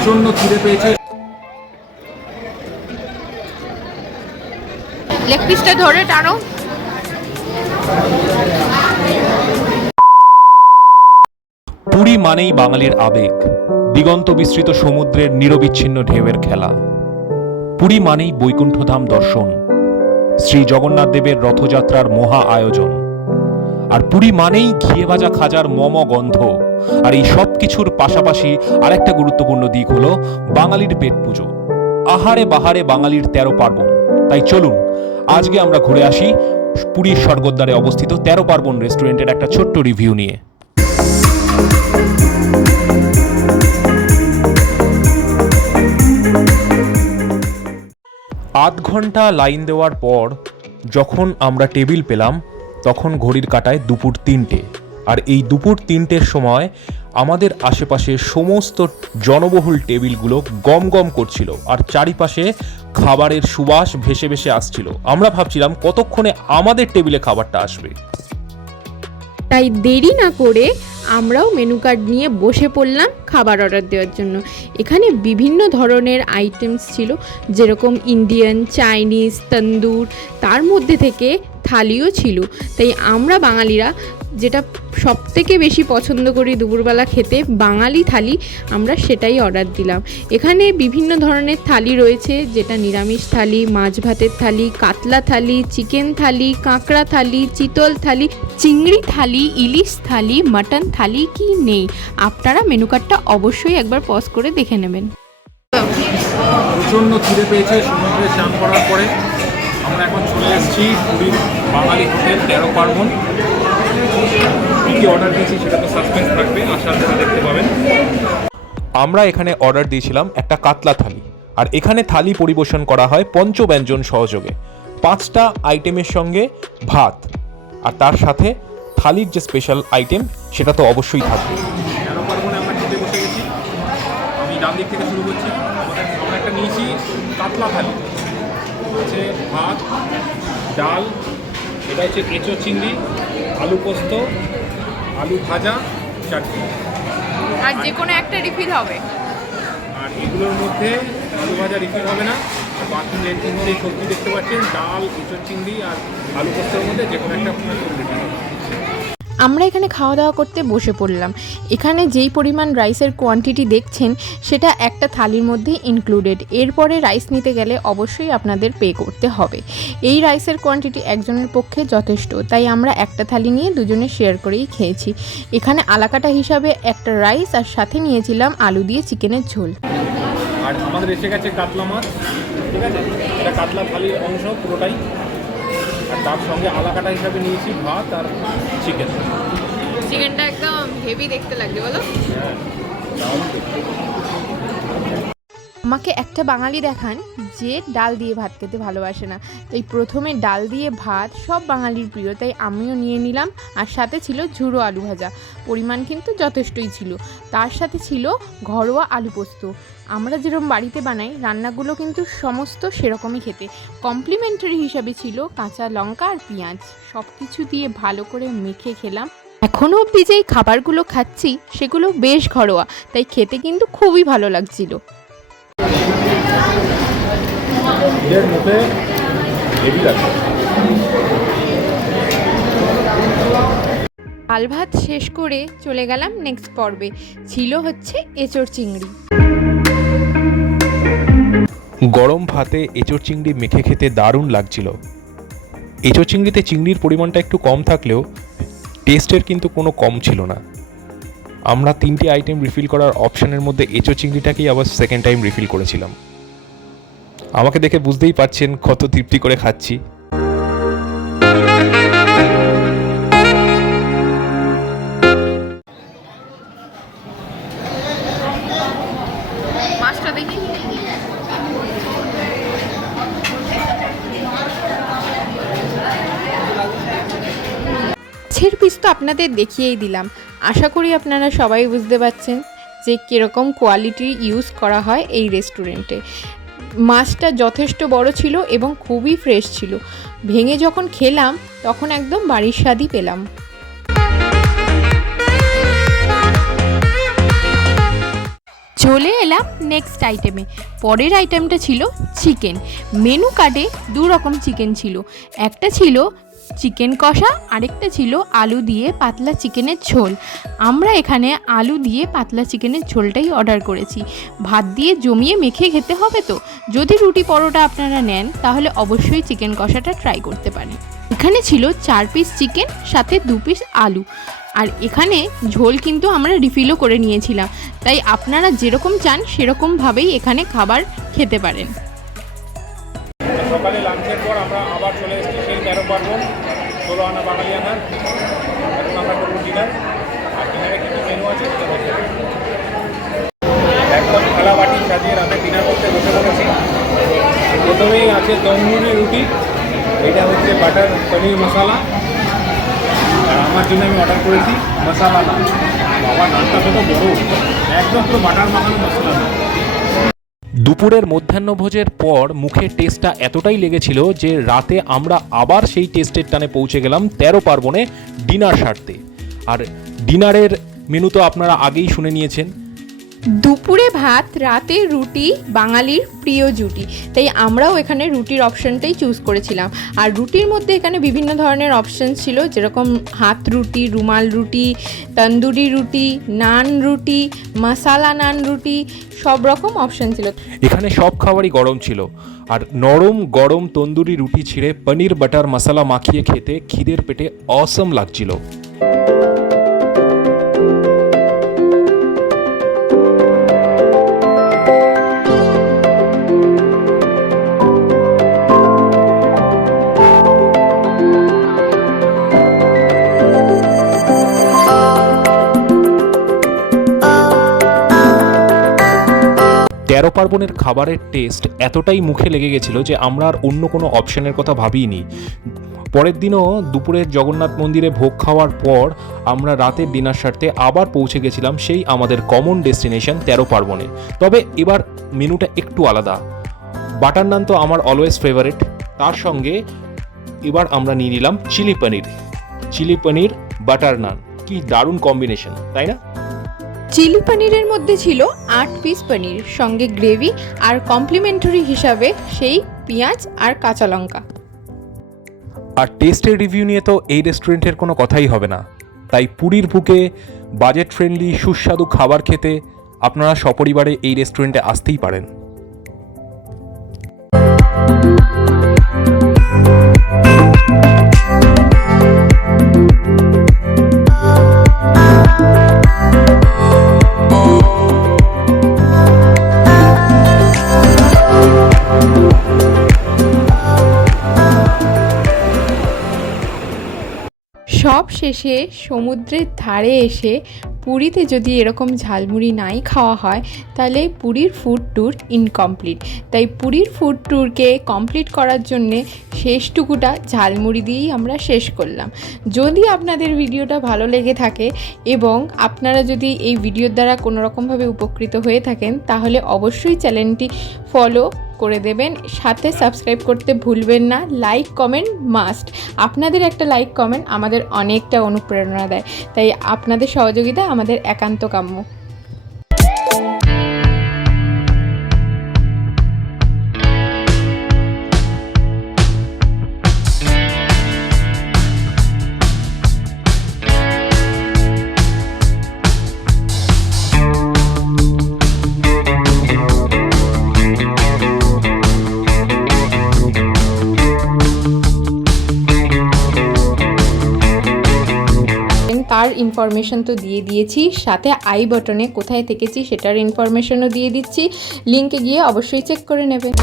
প্রচণ্ড খিদে পেয়েছে। লেগ পিসটা ধরে টানো। পুরী মানেই বাঙালির আবেগ দিগন্ত বিস্তৃত সমুদ্রের নিরবিচ্ছিন্ন ঢেউয়ের খেলা। পুরী মানেই বৈকুণ্ঠধাম দর্শন শ্রী জগন্নাথ দেবের রথযাত্রার মহা আয়োজন। আর পুরী মানেই ঘিয়ে ভাজা খাজার মম গন্ধ। আর এই সব কিছুর পাশাপাশি আরেকটা গুরুত্বপূর্ণ দিক হলো বাঙালির পেট পুজো। আহারে বাহারে বাঙালির তেরো পার্বণ। তাই চলুন, আজকে আমরা ঘুরে আসি পুরীর স্বর্গদ্বারে অবস্থিত তেরো পার্বণ রেস্টুরেন্টের একটা ছোট্ট রিভিউ নিয়ে। আধ ঘণ্টা লাইন দেওয়ার পর যখন আমরা টেবিল পেলাম তখন ঘড়ির কাটায় দুপুর তিনটে। আর এই দুপুর তিনটের সময় আমাদের আশেপাশে সমস্ত জনবহুল টেবিলগুলো গম গম করছিল আর চারিপাশে খাবারের সুবাস ভেসে ভেসে আসছিল। আমরা ভাবছিলাম কতক্ষণে আমাদের টেবিলে খাবারটা আসবে। তাই দেরি না করে আমরাও মেনু কার্ড নিয়ে বসে পড়লাম খাবার অর্ডার দেওয়ার জন্য। এখানে বিভিন্ন ধরনের আইটেমস ছিল, যেরকম ইন্ডিয়ান, চাইনিজ, তন্দুর। তার মধ্যে থেকে থালিও ছিল। তাই আমরা বাঙালিরা যেটা সব থেকে বেশি পছন্দ করি দুপুরবেলা খেতে, বাঙালি থালি, আমরা সেটাই অর্ডার দিলাম। এখানে বিভিন্ন ধরনের থালি রয়েছে, যেটা নিরামিষ থালি, মাছ ভাতের থালি, কাতলা থালি, চিকেন থালি, কাঁকড়া থালি, চিতল থালি, চিংড়ি থালি, ইলিশ থালি, মাটন থালি কি নেই? আপনারা মেনু কার্ডটা অবশ্যই একবার পজ করে দেখে নেবেন। প্রচণ্ড খিদে পেয়েছে সমুদ্রে স্নান করার পরে। আমরা এখন চলে এসেছি পুরীর বাঙালি হোটেল তেরো পার্বণ। কী কী অর্ডার দিয়েছি সেটা তো সাসপেন্স থাকবে আসার পরে দেখতে পাবেন। আমরা এখানে অর্ডার দিয়েছিলাম একটা কাতলা থালি, আর এখানে থালি পরিবেশন করা হয় পঞ্চব্যঞ্জন সহযোগে। পাঁচটা আইটেমের সঙ্গে ভাত, আর তার সাথে থালির যে স্পেশাল আইটেম সেটা তো অবশ্যই থাকবে। আমি ডান দিক থেকে শুরু করছি। আমরা একটা নিয়েছি কাতলা থালি। আছে ভাত ডাল এটা হচ্ছে এঁচো চিংড়ি আলু পোস্ত আলু ভাজা চাটনি। আর যে কোনো একটা রিফিল হবে। আর এগুলোর মধ্যে আলু ভাজা রিফিল হবে না। আর বাকি যে তিনটে সবজি দেখতে পাচ্ছেন ডাল এঁচো চিংড়ি আর আলু পোস্তর মধ্যে যে কোনো একটা রিফিল আমরা এখানে খাওয়া দাওয়া করতে বসে পড়লাম। এখানে যেই পরিমাণ রাইসের কোয়ান্টিটি দেখছেন, সেটা একটা থালির মধ্যে ইনক্লুডেড এরপরে রাইস নিতে গেলে অবশ্যই আপনাদের পে করতে হবে। এই রাইসের কোয়ান্টিটি একজনের পক্ষে যথেষ্ট, তাই আমরা একটা থালি নিয়ে দুজনে শেয়ার করেই খেয়েছি। এখানে আলাকাটা হিসাবে একটা রাইস আর সাথে নিয়েছিলাম আলু দিয়ে চিকেনের ঝোল। আর আমাদের এসে গেছে কাতলা মাছ, ঠিক আছে? এটা কাতলা থালির অংশ পুরোটাই। তার সঙ্গে আলাকাটা হিসাবে নিয়েছি ভাত আর চিকেন চিকেনটা একদম হেভি দেখতে লাগছে বলো। আমাকে একটা বাঙালি দেখান যে ডাল দিয়ে ভাত খেতে ভালোবাসে না। তাই প্রথমে ডাল দিয়ে ভাত সব বাঙালির প্রিয়, তাই আমিও নিয়ে নিলাম। আর সাথে ছিল ঝুড়ো আলু ভাজা। পরিমাণ কিন্তু যথেষ্টই ছিল। তার সাথে ছিল ঘরোয়া আলু পোস্ত। আমরা যেরকম বাড়িতে বানাই, রান্নাগুলো কিন্তু সমস্ত সেরকমই খেতে। কমপ্লিমেন্টারি হিসাবে ছিল কাঁচা লঙ্কা আর পেঁয়াজ। সব কিছু দিয়ে ভালো করে মেখে খেলাম। এখনও অবধি যেই খাবারগুলো খাচ্ছি, সেগুলো বেশ ঘরোয়া, তাই খেতে কিন্তু খুবই ভালো লাগছিল। এর মুখে হেভি লাগছে। ডাল ভাত শেষ করে চলে গেলাম নেক্সট পর্বে। ছিল হচ্ছে এঁচড় চিংড়ি। গরম ভাতে এঁচোড় চিংড়ি মেখে খেতে দারুণ লাগছিল। এঁচোড় চিংড়িতে চিংড়ির পরিমাণটা একটু কম থাকলেও টেস্টের কিন্তু কোনো কম ছিল না। আমরা তিনটি আইটেম রিফিল করার অপশনের মধ্যে এঁচোড় চিংড়িটাকেই আবার সেকেন্ড টাইম রিফিল করেছিলাম। আমাকে দেখে বুঝতেই পারছেন কত তৃপ্তি করে খাচ্ছি। মাছের পিস তো আপনাদের দেখিয়েই দিলাম। আশা করি আপনারা সবাই বুঝতে পারছেন যে কীরকম কোয়ালিটি ইউজ করা হয় এই রেস্টুরেন্টে মাছটা যথেষ্ট বড় ছিল এবং খুবই ফ্রেশ ছিল। ভেঙে যখন খেলাম, তখন একদম বাড়ির স্বাদই পেলাম। চলে এলাম নেক্সট আইটেমে পরের আইটেমটা ছিল চিকেন মেনু কার্ডে দু রকম চিকেন ছিল। একটা ছিল চিকেন কষা, আরেকটা ছিল আলু দিয়ে পাতলা চিকেনের ঝোল। আমরা এখানে আলু দিয়ে পাতলা চিকেনের ঝোলটাই অর্ডার করেছি। ভাত দিয়ে জমিয়ে মেখে খেতে হবে তো? যদি রুটি পরোটা আপনারা নেন, তাহলে অবশ্যই চিকেন কষাটা ট্রাই করতে পারেন। এখানে ছিল চার পিস চিকেন সাথে দু পিস আলু। আর এখানে ঝোল কিন্তু আমরা রিফিলও করে নিয়েছিলাম। তাই আপনারা যেরকম চান সেরকমভাবেই এখানে খাবার খেতে পারেন। সকালে লাঞ্চের পর আমরা আবার চলে এসেছি তেরো পার্বণ, ষোলো আনা বাঙালি আনার এখন আমরা করব ডিনার আর ডিনারে কী মেনু আছে সেটা দেখে একদম থালা বাটি সাজিয়ে রাতে ডিনার করতে বসে পড়েছি। প্রথমেই আছে তন্দুরি রুটি, এটা হচ্ছে বাটার পনির মশলা। আমার জন্য আমি অর্ডার করেছি মশালা নান বাবা, নানটা কত বড়। একদম পুরো বাটার মাখানো মশলা। নান দুপুরের মধ্যাহ্নভোজের পর মুখে টেস্টটা এতটাই লেগেছিল যে রাতে আমরা আবার সেই টেস্টের টানে পৌঁছে গেলাম তেরো পার্বণে ডিনার সারতে। আর ডিনারের মেনু তো আপনারা আগেই শুনে নিয়েছেন। দুপুরে ভাত, রাতে রুটি, বাঙালির প্রিয় জুটি। তাই আমরাও এখানে রুটির অপশনটাই চুজ করেছিলাম। আর রুটির মধ্যে এখানে বিভিন্ন ধরনের অপশন ছিল, যেরকম হাত রুটি, রুমাল রুটি, তন্দুরি রুটি, নান রুটি, মশালা নান রুটি, সব রকম অপশন ছিল। এখানে সব খাবারই গরম ছিল। আর নরম, গরম তন্দুরি রুটি ছিঁড়ে পনির, বাটার, মশলা মাখিয়ে খেতে খিদের পেটে অসম লাগছিল। পার্বণের খাবারের টেস্ট এতটাই মুখে লেগে গেছিল যে আমরা আর অন্য কোনো অপশনের কথা ভাবিনি পরের দিনও দুপুরের জগন্নাথ মন্দিরে ভোগ খাওয়ার পর আমরা রাতের ডিনার সারতে আবার পৌঁছে গেছিলাম সেই আমাদের কমন ডেস্টিনেশন তেরো পার্বণে। তবে এবার মেনুটা একটু আলাদা। বাটার নান তো আমার অলওয়েজ ফেভারিট তার সঙ্গে এবার আমরা নিয়ে নিলাম chilli paneer chilli paneer butter naan কি দারুণ কম্বিনেশন তাই না? চিলি পনিরের মধ্যে ছিল আট পিস পনির, সঙ্গে গ্রেভি আর কমপ্লিমেন্টারি হিসাবে সেই পেঁয়াজ আর কাঁচা লঙ্কা। আর টেস্টের রিভিউ নিয়ে তো এই রেস্টুরেন্টের কোনো কথাই হবে না। তাই পুরীর বুকে বাজেট ফ্রেন্ডলি সুস্বাদু খাবার খেতে আপনারা সপরিবারে এই রেস্টুরেন্টে আসতেই পারেন। শেষে সমুদ্রের ধারে এসে পুরীতে যদি এরকম ঝালমুড়ি নাই খাওয়া হয়, তাহলে পুরীর ফুড ট্যুর ইনকমপ্লিট তাই পুরীর ফুড ট্যুরকে কমপ্লিট করার জন্যে শেষটুকুটা ঝালমুড়ি দিয়েই আমরা শেষ করলাম। যদি আপনাদের ভিডিওটা ভালো লেগে থাকে এবং আপনারা যদি এই ভিডিওর দ্বারা কোনো রকমভাবে উপকৃত হয়ে থাকেন, তাহলে অবশ্যই চ্যানেলটি ফলো করে দেবেন। সাথে সাবস্ক্রাইব করতে ভুলবেন না। লাইক কমেন্ট মাস্ট আপনাদের একটা লাইক কমেন্ট আমাদের অনেকটা অনুপ্রেরণা দেয়। তাই আপনাদের সহযোগিতা আমাদের একান্ত কাম্য। তার ইনফরমেশন তো দিয়ে দিয়েছি, সাথে আই বটনে কোথায় থেকেছি সেটার ইনফরমেশনও দিয়ে দিচ্ছি লিঙ্কে গিয়ে অবশ্যই চেক করে নেবেন